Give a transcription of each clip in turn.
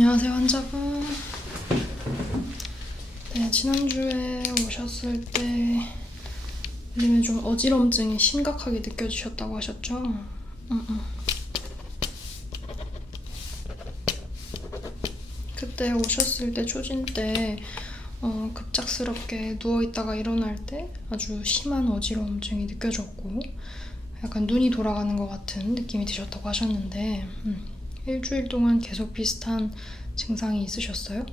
안녕하세요, 환자분. 네, 지난주에 오셨을 때 요즘에 좀 어지럼증이 심각하게 느껴지셨다고 하셨죠? 그때 오셨을 때 초진 때 급작스럽게 누워있다가 일어날 때 아주 심한 어지럼증이 느껴졌고 약간 눈이 돌아가는 것 같은 느낌이 드셨다고 하셨는데 일주일 동안 계속 비슷한 증상이 있으셨어요?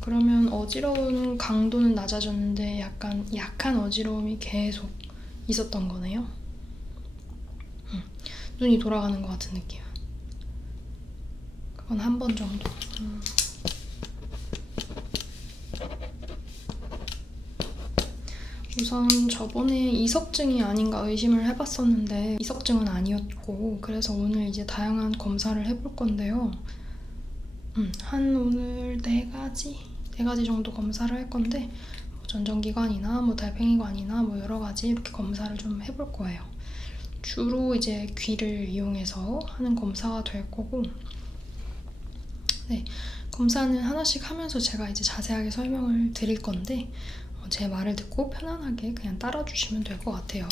그러면 어지러운 강도는 낮아졌는데 약간 약한 어지러움이 계속 있었던 거네요? 눈이 돌아가는 것 같은 느낌. 그건 한 번 정도. 우선 저번에 이석증이 아닌가 의심을 해봤었는데 이석증은 아니었고, 그래서 오늘 이제 다양한 검사를 해볼 건데요. 한 오늘 4가지 정도 검사를 할 건데 전정기관이나 달팽이관이나 여러 가지 이렇게 검사를 좀 해볼 거예요. 주로 이제 귀를 이용해서 하는 검사가 될 거고, 네, 검사는 하나씩 하면서 제가 이제 자세하게 설명을 드릴 건데 제 말을 듣고 편안하게 그냥 따라주시면 될 것 같아요.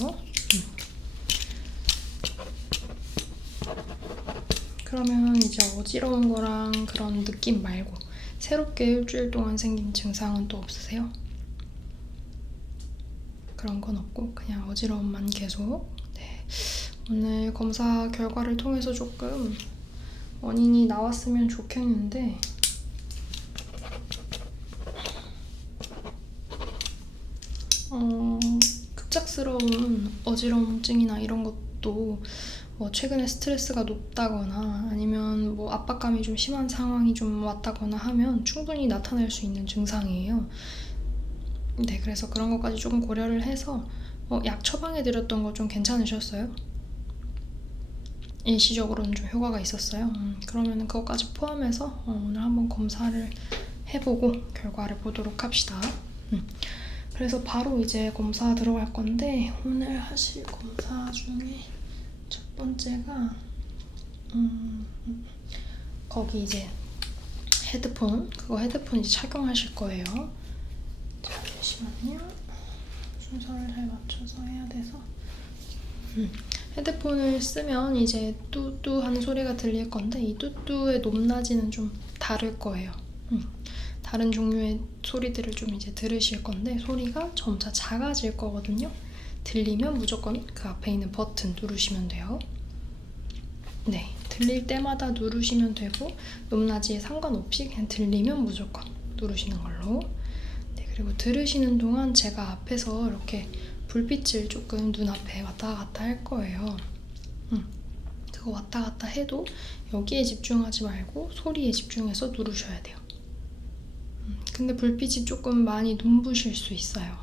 그러면 이제 어지러운 거랑 그런 느낌 말고 새롭게 일주일 동안 생긴 증상은 또 없으세요? 그런 건 없고 그냥 어지러움만 계속. 네, 오늘 검사 결과를 통해서 조금 원인이 나왔으면 좋겠는데 급작스러운 어지럼증이나 이런 것도 최근에 스트레스가 높다거나 아니면 압박감이 좀 심한 상황이 좀 왔다거나 하면 충분히 나타날 수 있는 증상이에요. 네, 그래서 그런 것까지 조금 고려를 해서 약 처방해드렸던 거 좀 괜찮으셨어요? 일시적으로는 좀 효과가 있었어요. 그러면 그것까지 포함해서 오늘 한번 검사를 해보고 결과를 보도록 합시다. 그래서 바로 이제 검사 들어갈 건데 오늘 하실 검사 중에 첫 번째가 거기 이제 헤드폰 이제 착용하실 거예요. 잠시만요. 순서를 잘 맞춰서 해야 돼서. 헤드폰을 쓰면 이제 뚜뚜 하는 소리가 들릴 건데 이 뚜뚜의 높낮이는 좀 다를 거예요. 다른 종류의 소리들을 좀 이제 들으실 건데 소리가 점차 작아질 거거든요. 들리면 무조건 그 앞에 있는 버튼 누르시면 돼요. 네, 들릴 때마다 누르시면 되고 높낮이에 상관없이 그냥 들리면 무조건 누르시는 걸로. 네, 그리고 들으시는 동안 제가 앞에서 이렇게 불빛을 조금 눈앞에 왔다 갔다 할 거예요. 그거 왔다 갔다 해도 여기에 집중하지 말고 소리에 집중해서 누르셔야 돼요. 근데 불빛이 조금 많이 눈부실 수 있어요.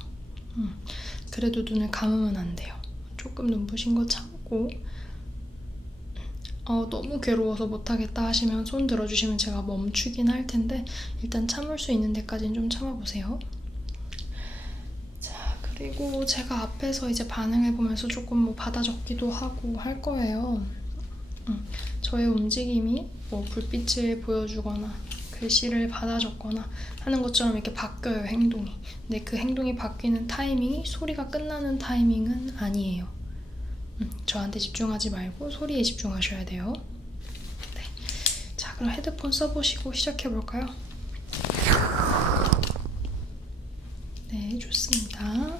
그래도 눈을 감으면 안 돼요. 조금 눈부신 거 참고 너무 괴로워서 못하겠다 하시면 손 들어주시면 제가 멈추긴 할 텐데 일단 참을 수 있는 데까지는 좀 참아보세요. 자, 그리고 제가 앞에서 이제 반응해보면서 조금 받아 적기도 하고 할 거예요. 저의 움직임이 불빛을 보여주거나 글씨를 받아 적거나 하는 것처럼 이렇게 바뀌어요, 행동이. 근데 그 행동이 바뀌는 타이밍이 소리가 끝나는 타이밍은 아니에요. 저한테 집중하지 말고 소리에 집중하셔야 돼요. 네. 자, 그럼 헤드폰 써보시고 시작해볼까요? 네, 좋습니다.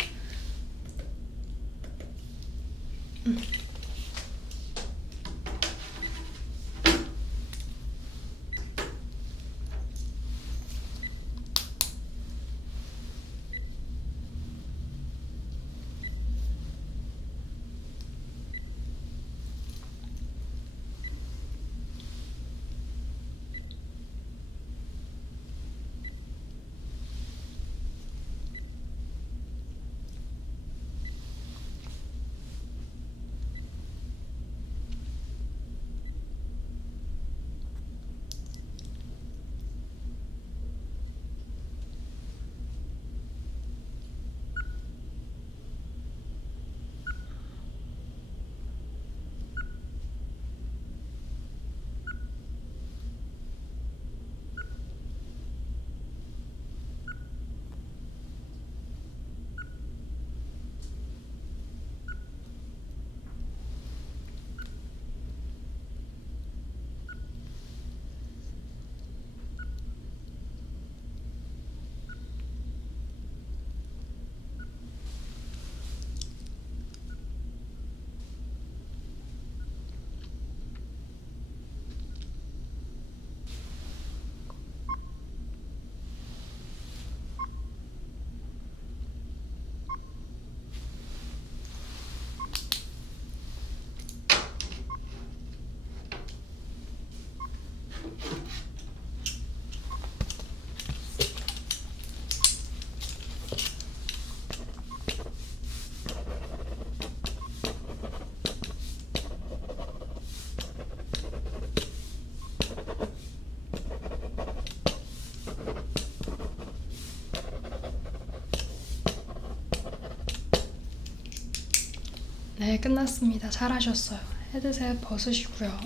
네, 끝났습니다. 잘하셨어요. 헤드셋 벗으시고요.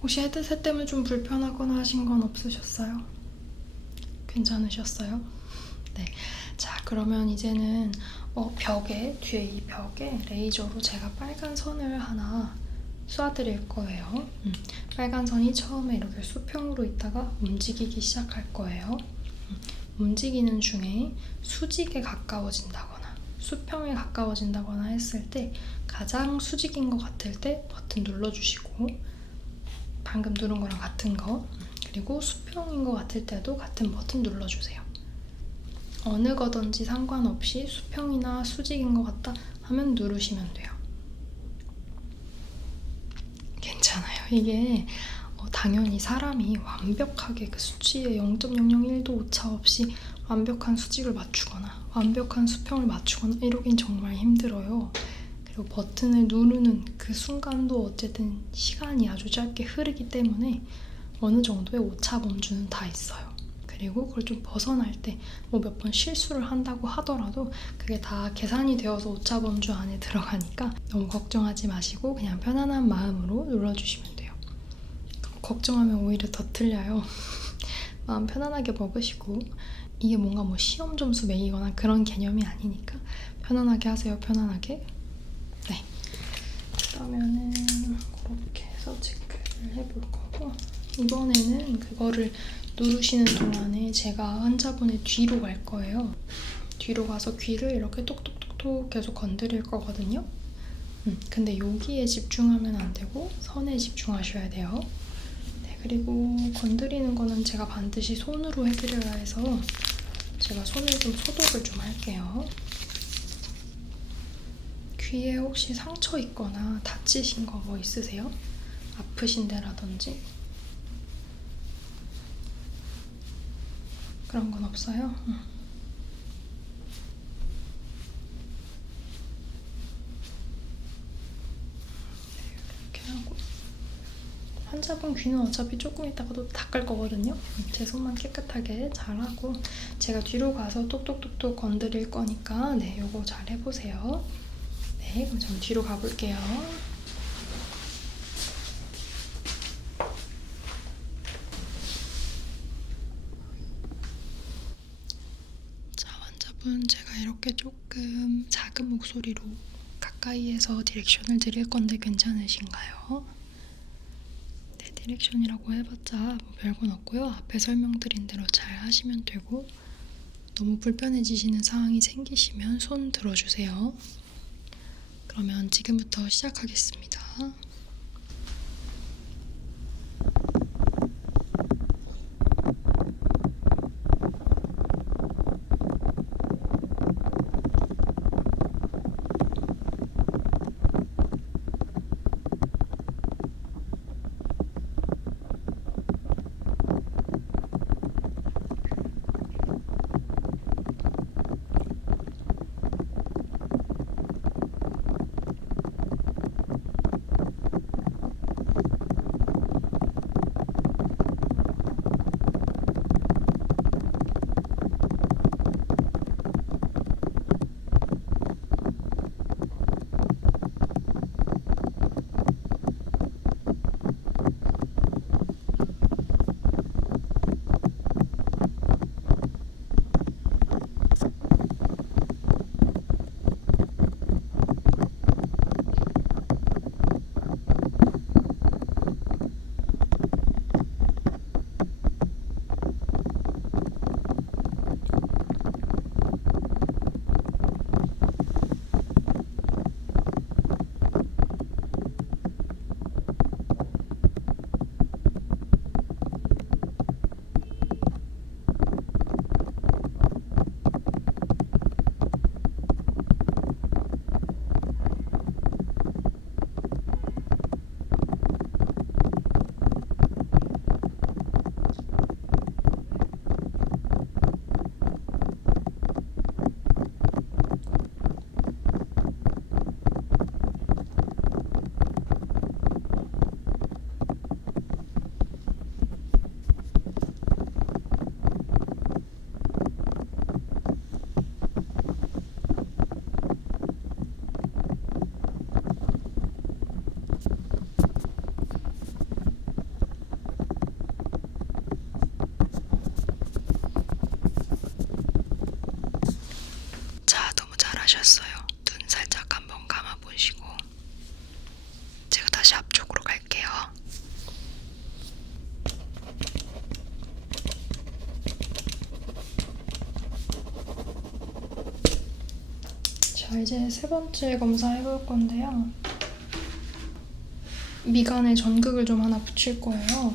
혹시 헤드셋 때문에 좀 불편하거나 하신 건 없으셨어요? 괜찮으셨어요? 네. 자, 그러면 이제는 뒤에 이 벽에 레이저로 제가 빨간 선을 하나 쏴드릴 거예요. 빨간 선이 처음에 이렇게 수평으로 있다가 움직이기 시작할 거예요. 움직이는 중에 수직에 가까워진다거나 수평에 가까워진다거나 했을 때 가장 수직인 것 같을 때 버튼 눌러주시고, 방금 누른 거랑 같은 거, 그리고 수평인 것 같을 때도 같은 버튼 눌러주세요. 어느 거든지 상관없이 수평이나 수직인 것 같다 하면 누르시면 돼요. 괜찮아요. 이게 당연히 사람이 완벽하게 그 수치에 0.001도 오차 없이 완벽한 수직을 맞추거나 완벽한 수평을 맞추거나 이러긴 정말 힘들어요. 그리고 버튼을 누르는 그 순간도 어쨌든 시간이 아주 짧게 흐르기 때문에 어느 정도의 오차 범주는 다 있어요. 그리고 그걸 좀 벗어날 때 뭐 몇 번 실수를 한다고 하더라도 그게 다 계산이 되어서 오차 범주 안에 들어가니까 너무 걱정하지 마시고 그냥 편안한 마음으로 눌러주시면 돼요. 걱정하면 오히려 더 틀려요. 마음 편안하게 먹으시고, 이게 뭔가 뭐 시험 점수 매기거나 그런 개념이 아니니까 편안하게 하세요. 편안하게. 네. 그러면은 그렇게 해서 체크를 해볼 거고, 이번에는 그거를 누르시는 동안에 제가 환자분의 뒤로 갈 거예요. 뒤로 가서 귀를 이렇게 똑똑똑똑 계속 건드릴 거거든요. 근데 여기에 집중하면 안 되고 선에 집중하셔야 돼요. 네, 그리고 건드리는 거는 제가 반드시 손으로 해드려야 해서 제가 손을 좀 소독을 좀 할게요. 귀에 혹시 상처 있거나 다치신 거 뭐 있으세요? 아프신 데라든지 그런 건 없어요? 이렇게 하고, 환자분 귀는 어차피 조금 있다가도 닦을 거거든요. 제 손만 깨끗하게 잘 하고 제가 뒤로 가서 똑똑똑똑 건드릴 거니까 네, 요거 잘 해보세요. 네, 그럼 저는 뒤로 가볼게요. 자, 환자분 제가 이렇게 조금 작은 목소리로 가까이에서 디렉션을 드릴 건데 괜찮으신가요? 네, 디렉션이라고 해봤자 뭐 별건 없고요. 앞에 설명드린 대로 잘 하시면 되고, 너무 불편해지시는 상황이 생기시면 손 들어주세요. 그러면 지금부터 시작하겠습니다. 자, 이제 세 번째 검사 해볼 건데요. 미간에 전극을 좀 하나 붙일 거예요.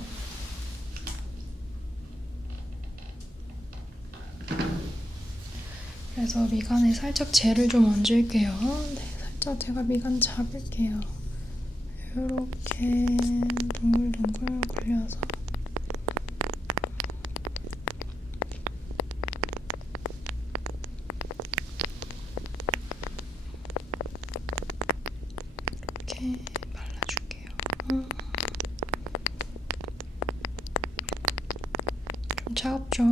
그래서 미간에 살짝 젤을 좀 얹을게요. 네, 살짝 제가 미간 잡을게요. 이렇게 둥글둥글 굴려서 이렇게 발라줄게요. 좀 차갑죠?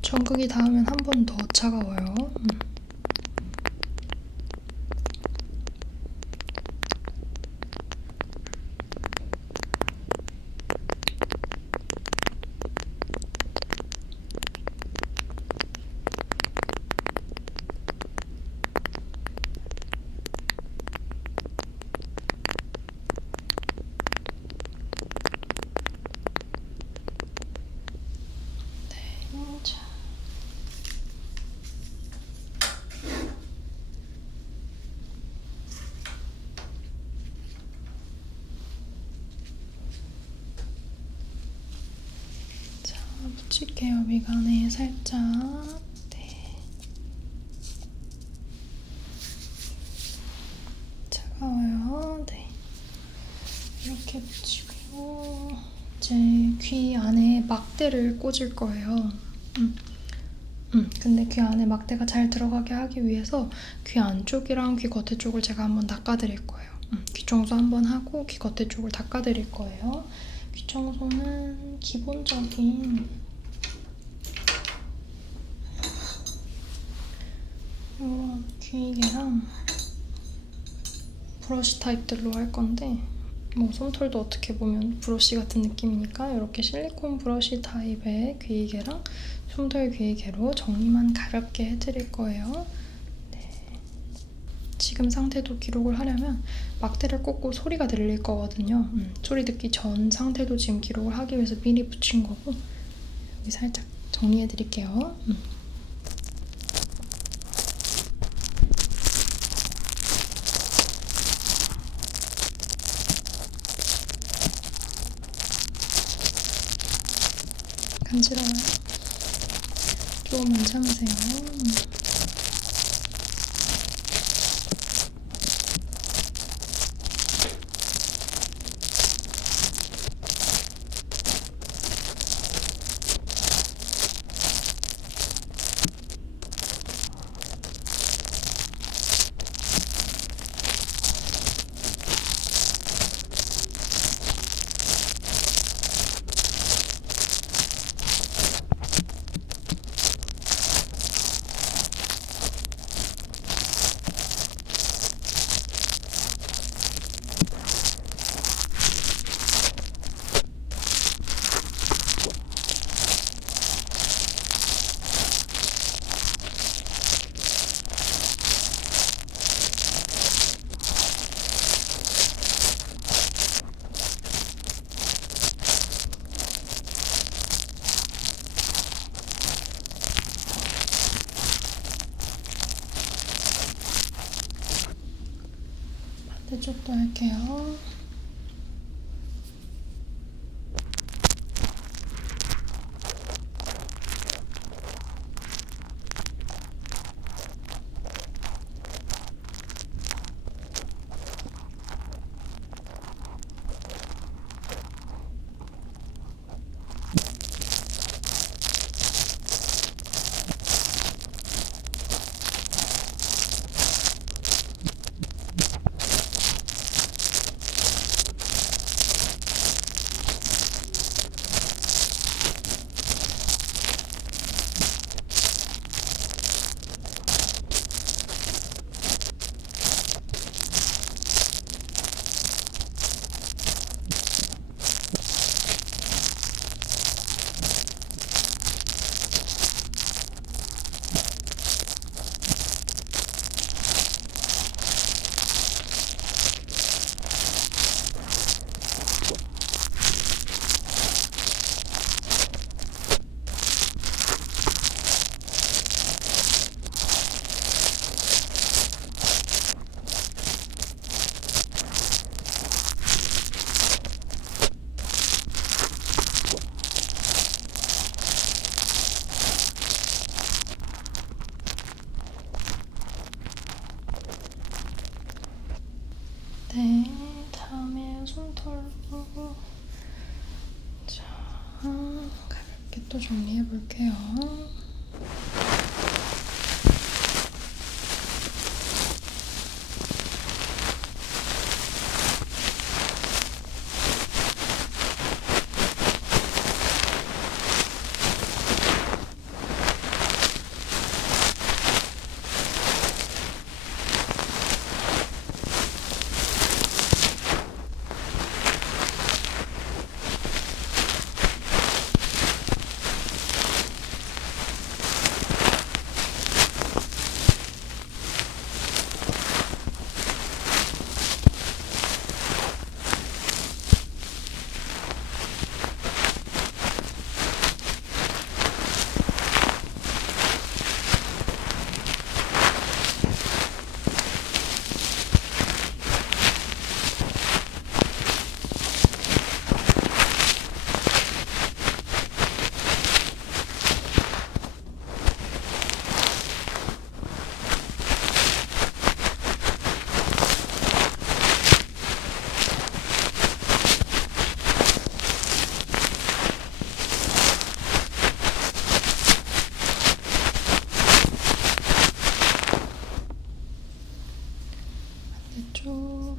전극이 닿으면 한 번 더 차가워요. 자. 자, 붙일게요. 미간에 살짝. 네. 차가워요. 네. 이렇게 붙이고 이제 귀 안에 막대를 꽂을 거예요. 근데 귀 안에 막대가 잘 들어가게 하기 위해서 귀 안쪽이랑 귀 겉에 쪽을 제가 한번 닦아드릴 거예요. 귀 청소 한번 하고 귀 겉에 쪽을 닦아드릴 거예요. 귀 청소는 기본적인 이런 귀이개랑 브러쉬 타입들로 할 건데 뭐 솜털도 어떻게 보면 브러쉬 같은 느낌이니까 이렇게 실리콘 브러쉬 타입의 귀이개랑 솜털 귀이개로 정리만 가볍게 해드릴 거예요. 네. 지금 상태도 기록을 하려면 막대를 꽂고 소리가 들릴 거거든요. 소리 듣기 전 상태도 지금 기록을 하기 위해서 미리 붙인 거고 여기 살짝 정리해드릴게요. 간지러워요? 조금만 참으세요. 반대쪽도 할게요. 또 정리해 볼게요. 반대쪽.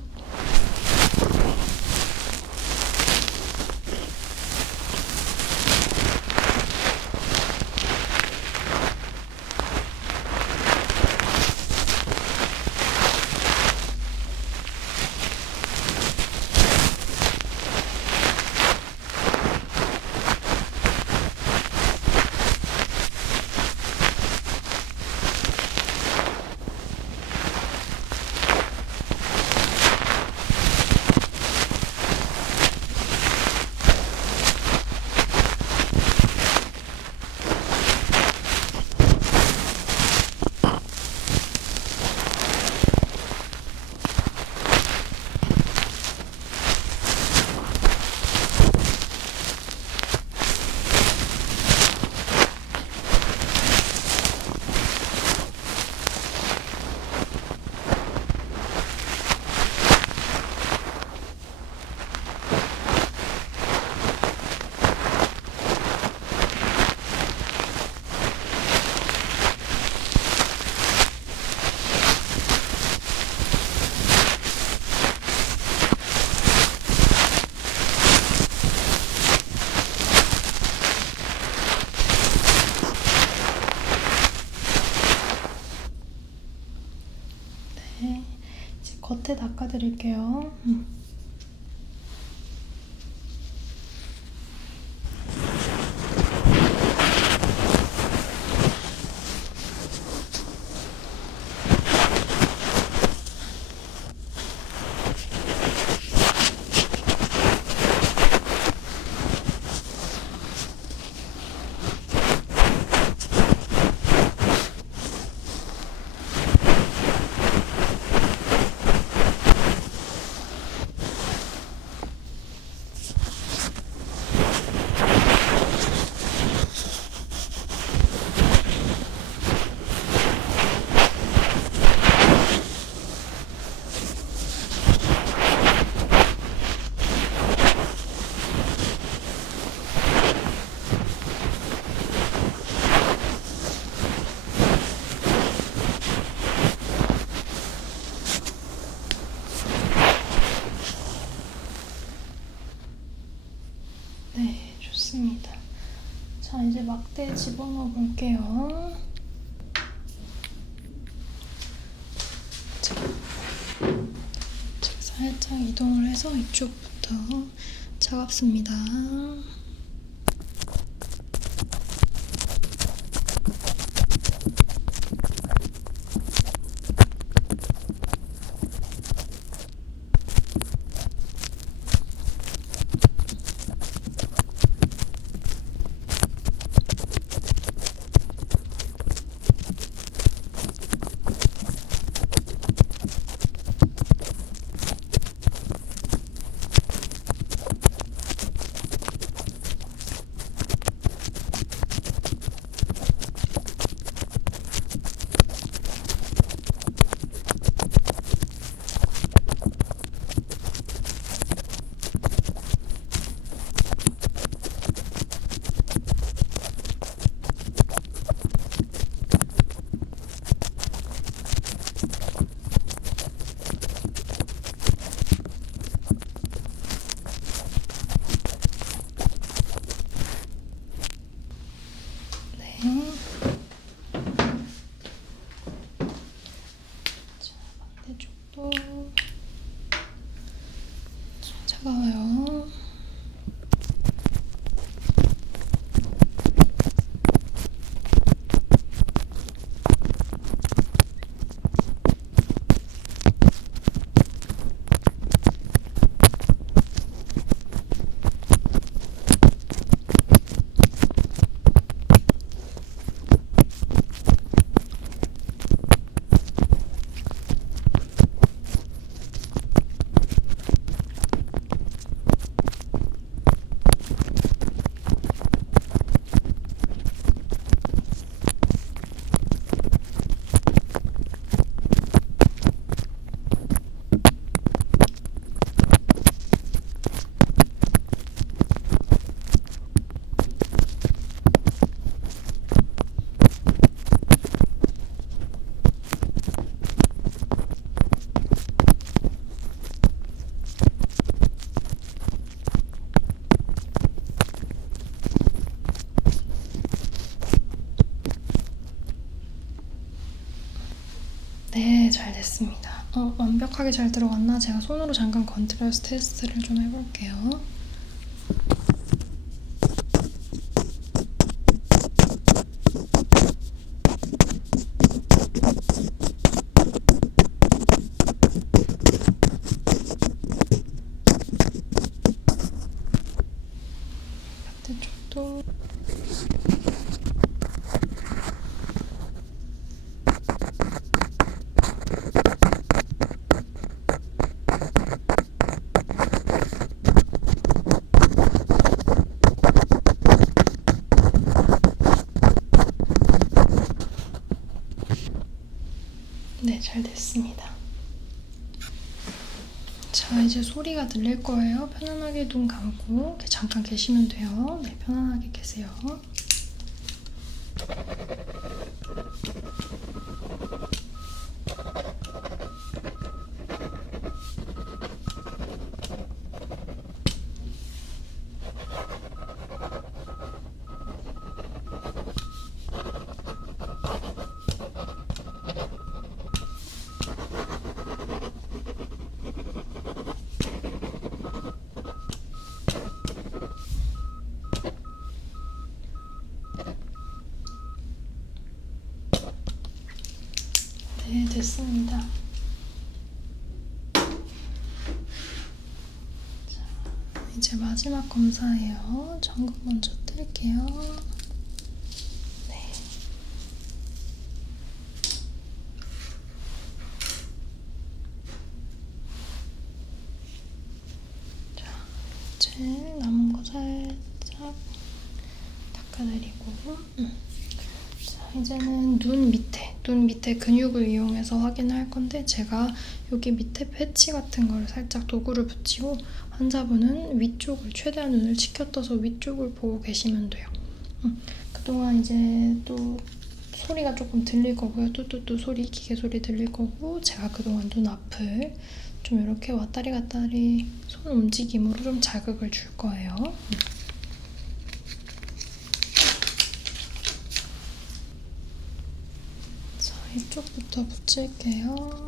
네, 이제 겉에 닦아드릴게요. 네, 좋습니다. 자, 이제 막대 집어넣어 볼게요. 제가 살짝 이동을 해서 이쪽부터 차갑습니다. 네, 잘 됐습니다. 완벽하게 잘 들어갔나? 제가 손으로 잠깐 건드려서 테스트를 좀 해볼게요. 반대쪽도. 네, 잘 됐습니다. 자, 이제 소리가 들릴 거예요. 편안하게 눈 감고 잠깐 계시면 돼요. 네, 편안하게 계세요. 네, 됐습니다. 자, 이제 마지막 검사예요. 전극 먼저 뜰게요. 네. 자, 이제 남은 거 살짝 닦아내리고. 자, 이제는 눈 밑에 근육을 이용해서 확인할 건데, 제가 여기 밑에 패치 같은 걸 살짝 도구를 붙이고 환자분은 위쪽을 최대한 눈을 치켜떠서 위쪽을 보고 계시면 돼요. 그동안 이제 또 소리가 조금 들릴 거고요. 뚜뚜뚜 소리, 기계 소리 들릴 거고, 제가 그동안 눈앞을 좀 이렇게 왔다리 갔다리 손 움직임으로 좀 자극을 줄 거예요. 자, 이쪽부터 붙일게요.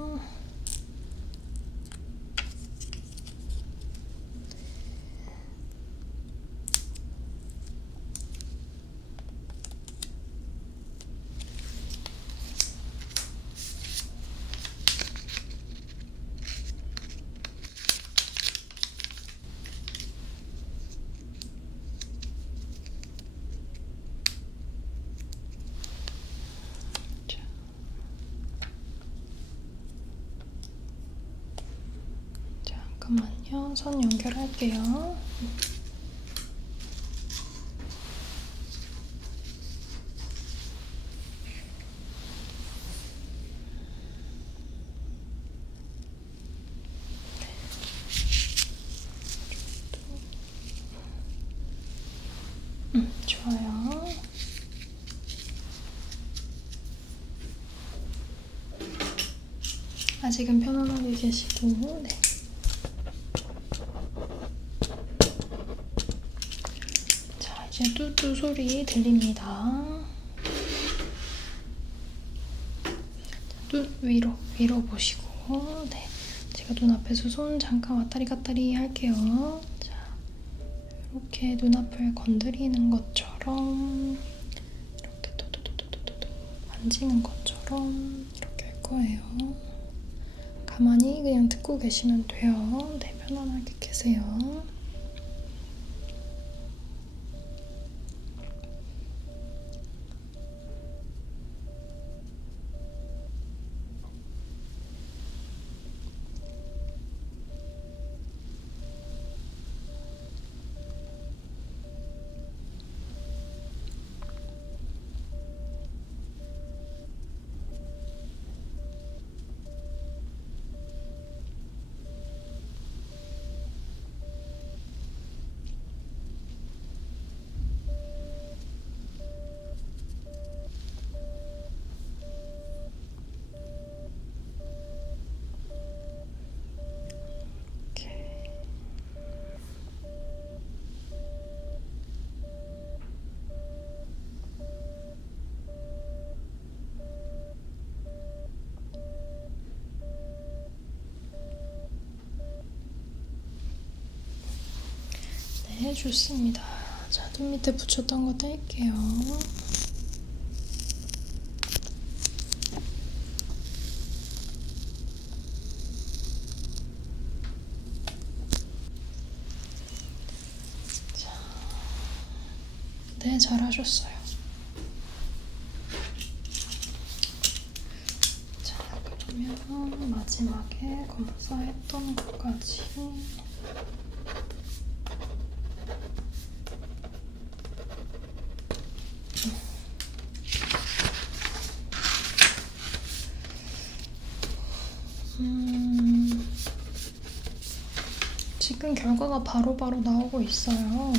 잠깐만요. 선 연결할게요. 좋아요. 아직은 편안하게 계시고, 네. 자, 이제 뚜뚜 소리 들립니다. 눈 위로 보시고, 네. 제가 눈앞에서 손 잠깐 왔다리 갔다리 할게요. 자, 이렇게 눈앞을 건드리는 것처럼, 이렇게 도도도도도도 만지는 것처럼 이렇게 할 거예요. 가만히 그냥 듣고 계시면 돼요. 네, 편안하게 계세요. 좋습니다. 자, 눈 밑에 붙였던 거 뗄게요. 자, 네, 잘하셨어요. 자, 그러면 마지막에 검사했던 것까지. 지금 결과가 바로바로 나오고 있어요.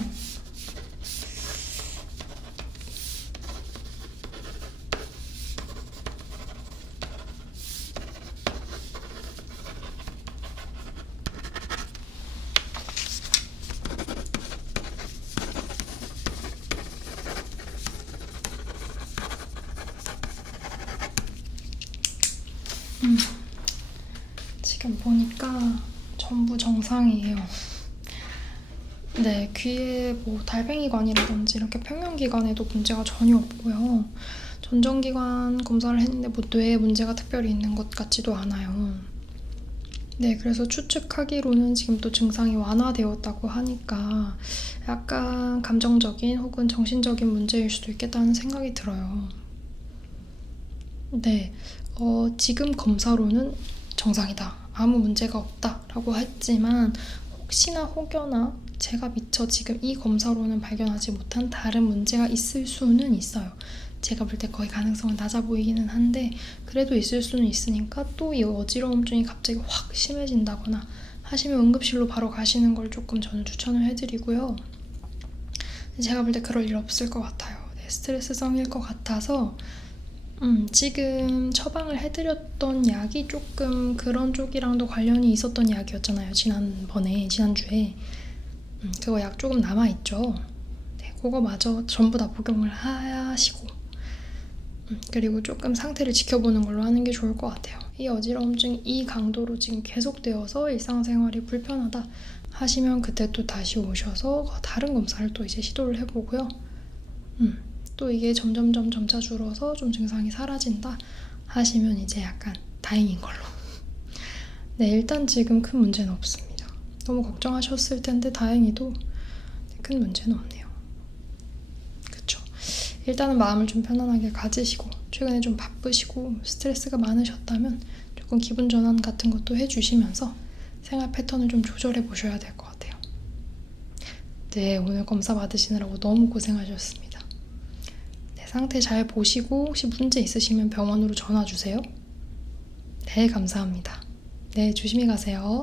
지금 보니까 전부 정상이에요. 네, 귀에 뭐 달팽이관이라든지 이렇게 평형기관에도 문제가 전혀 없고요. 전정기관 검사를 했는데 뭐 뇌에 문제가 특별히 있는 것 같지도 않아요. 네, 그래서 추측하기로는 지금 또 증상이 완화되었다고 하니까 약간 감정적인 혹은 정신적인 문제일 수도 있겠다는 생각이 들어요. 네, 지금 검사로는 정상이다, 아무 문제가 없다 라고 했지만 혹시나 혹여나 제가 미처 지금 이 검사로는 발견하지 못한 다른 문제가 있을 수는 있어요. 제가 볼 때 거의 가능성은 낮아 보이기는 한데 그래도 있을 수는 있으니까 또 이 어지러움증이 갑자기 확 심해진다거나 하시면 응급실로 바로 가시는 걸 조금 저는 추천을 해드리고요. 제가 볼 때 그럴 일 없을 것 같아요. 네, 스트레스성일 것 같아서 지금 처방을 해드렸던 약이 조금 그런 쪽이랑도 관련이 있었던 약이었잖아요. 지난주에. 그거 약 조금 남아있죠. 네, 그거 마저 전부 다 복용을 하시고 그리고 조금 상태를 지켜보는 걸로 하는 게 좋을 것 같아요. 이 어지러움증이 이 강도로 지금 계속되어서 일상생활이 불편하다 하시면 그때 또 다시 오셔서 다른 검사를 또 이제 시도를 해보고요. 또 이게 점차 줄어서 좀 증상이 사라진다 하시면 이제 약간 다행인 걸로. 네, 일단 지금 큰 문제는 없습니다. 너무 걱정하셨을 텐데 다행히도 큰 문제는 없네요. 그쵸? 일단은 마음을 좀 편안하게 가지시고 최근에 좀 바쁘시고 스트레스가 많으셨다면 조금 기분 전환 같은 것도 해주시면서 생활 패턴을 좀 조절해 보셔야 될 것 같아요. 네, 오늘 검사 받으시느라고 너무 고생하셨습니다. 상태 잘 보시고 혹시 문제 있으시면 병원으로 전화 주세요. 네, 감사합니다. 네, 조심히 가세요.